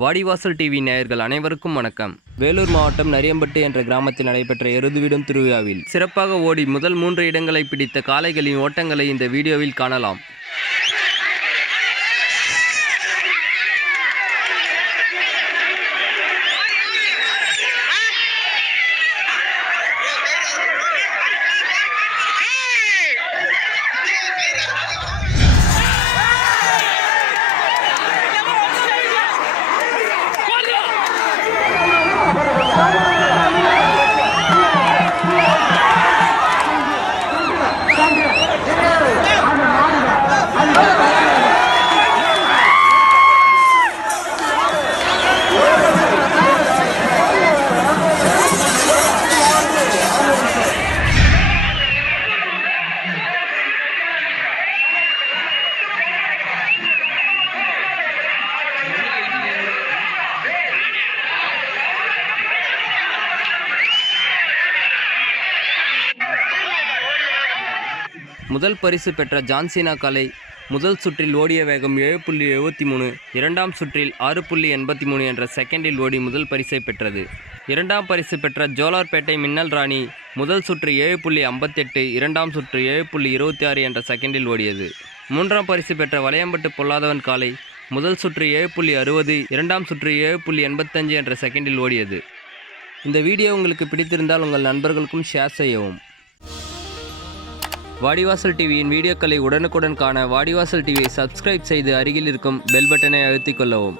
வாடிவாசல் TV நேயர்கள் அனைவருக்கும் வணக்கம். வேலூர் மாவட்டம் நரியம்பட்டு என்ற கிராமத்தில் நடைபெற்ற எருதுவிடும் திருவிழாவில் சிறப்பாக ஓடி முதல் 3 இடங்களை பிடித்த காளைகளின் ஓட்டங்களை இந்த வீடியோவில் காணலாம். முதல் பரிசு பெற்ற ஜான்சினா காளை முதல் சுற்றில் ஓடிய வேகம் 7.73, இரண்டாம் சுற்றில் 6.83 என்ற செகண்டில் ஓடி முதல் பரிசை பெற்றது. இரண்டாம் பரிசு பெற்ற ஜோலார்பேட்டை மின்னல் ராணி முதல் சுற்று 7.58, இரண்டாம் சுற்று 7.26 என்ற செகண்டில் ஓடியது. மூன்றாம் பரிசு பெற்ற வளையம்பட்டு பொல்லாதவன் காளை முதல் சுற்று 7.60, இரண்டாம் சுற்று 7.85 என்ற செகண்டில் ஓடியது. இந்த வீடியோ உங்களுக்கு பிடித்திருந்தால் உங்கள் நண்பர்களுக்கும் ஷேர் செய்யவும். வாடிவாசல் டிவியின் வீடியோக்களை உடனுக்குடன் காண வாடிவாசல் டிவியை சப்ஸ்கிரைப் செய்து அருகில் இருக்கும் பெல் பட்டனை அழுத்திக் கொள்ளவும்.